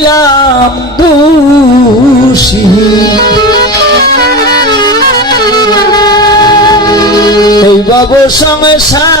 হইলাম দোষী। এই বাবু সংসারে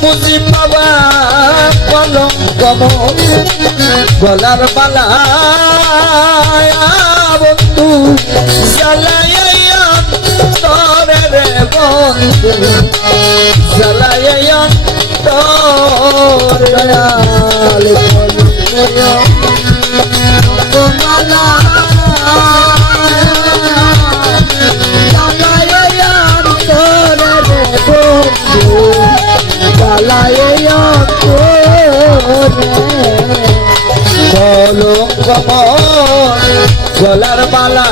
মুজি পাবা কলম কমল গলার বালা বন্ধু জ্বালাইয়া তরে রে কলম কমল গলার মালা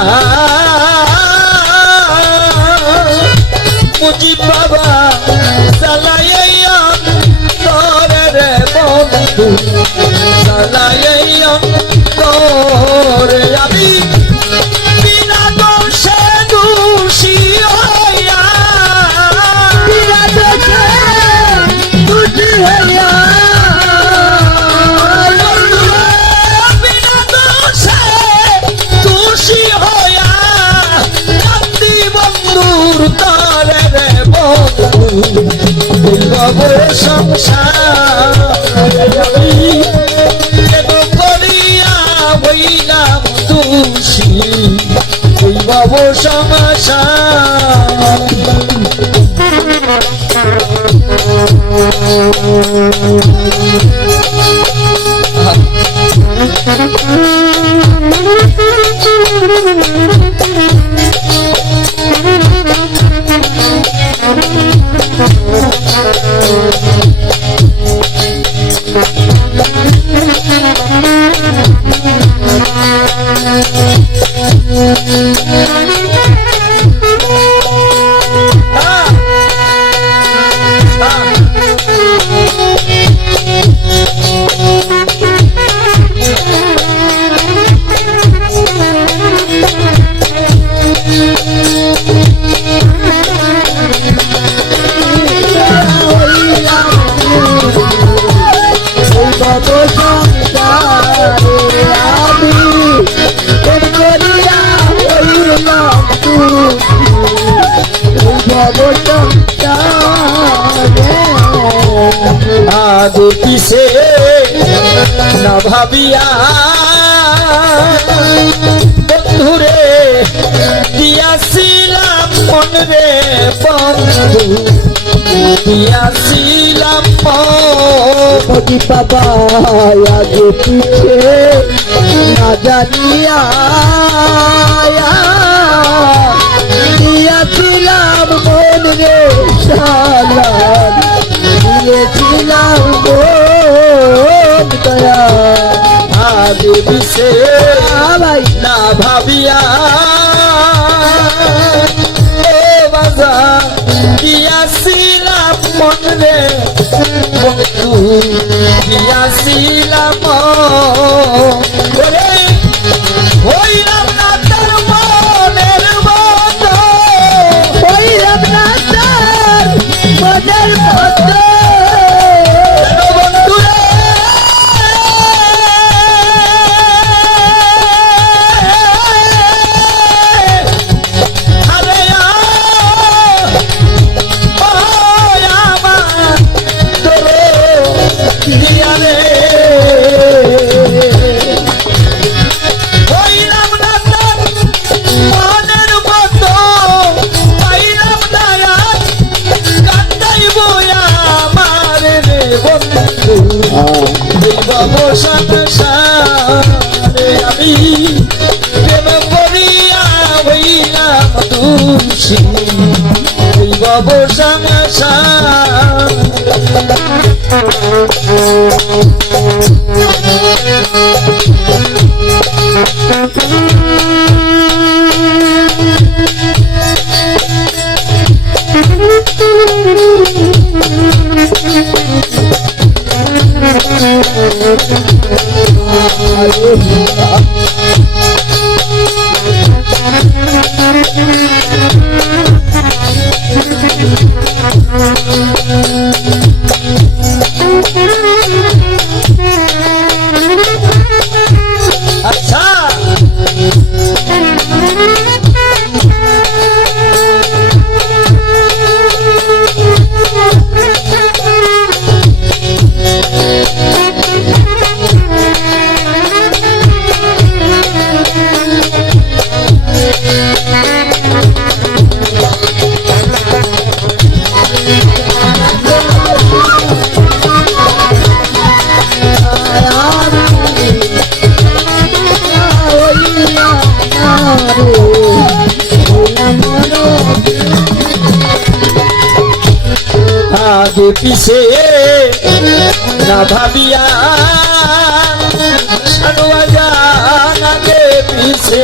মুজি দুর্গবে সংসার কেন করিয়া হইলাম দোষী সংসার। আগে পিছে না ভাবিয়া বন্ধুরে দিয়াছিলাম মন রে বন্ধু, দিয়াছিলাম মন। বাবা আগে পিছে না জানিয়া, দিয়াছিলাম মন রে সালা মন দয়া পিছে ভাই না ভাবিয়া দিয়াছিলাম মন? রে বন্ধু দিয়াছিলাম সংসার আচ্ছা আগে পিছে না ভাবিয়া সানুয়া পিছে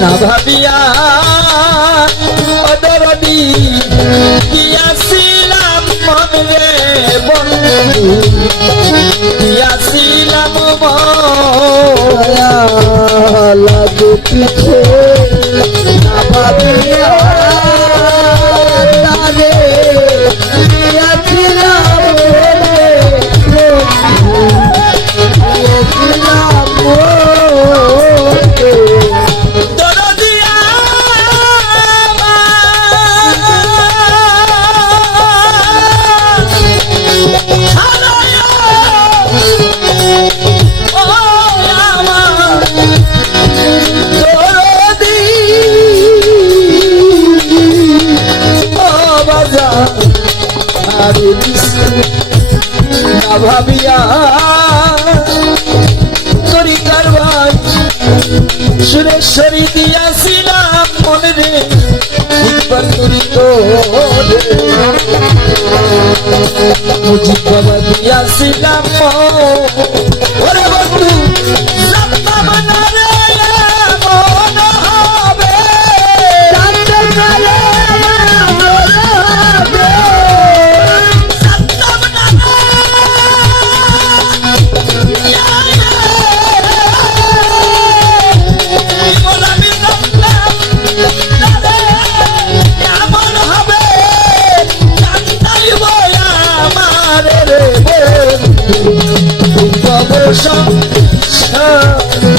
না ভাবিয়া অদরদি দিয়াছিলাম মনে বন্ধু। দিয়াছিলাম লাগে পিছে মুজিব দিয়াছিলাম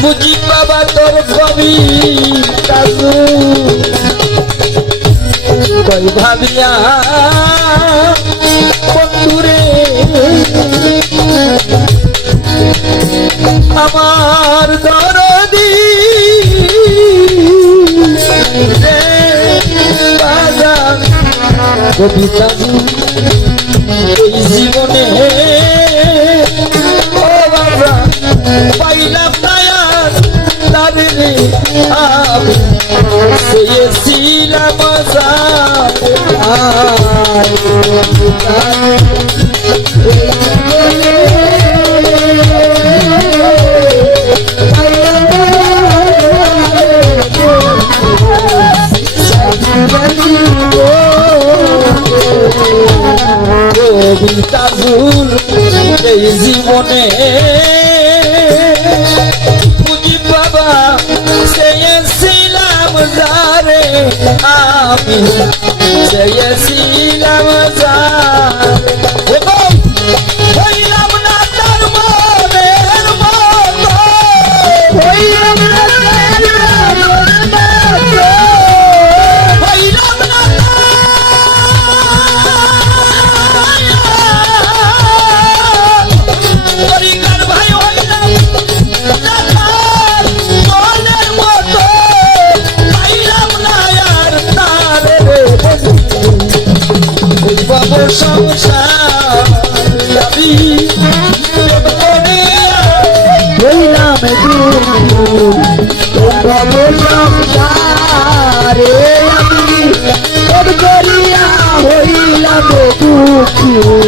বুঝি বাবা তোর কবিতা ঝুল কই ভাবিয়া বন্ধুরে আমার দরদি কবিতা জীবনে আমি চেয়েছিলাম কবিতা জীবনে আমি চেয়েছিলাম রে আমি করিয়া হইলাম দুঃখী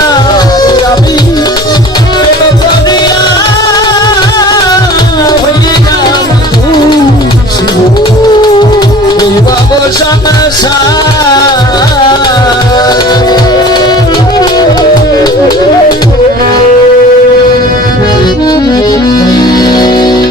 হইলাম খুশি। ভব সংসারে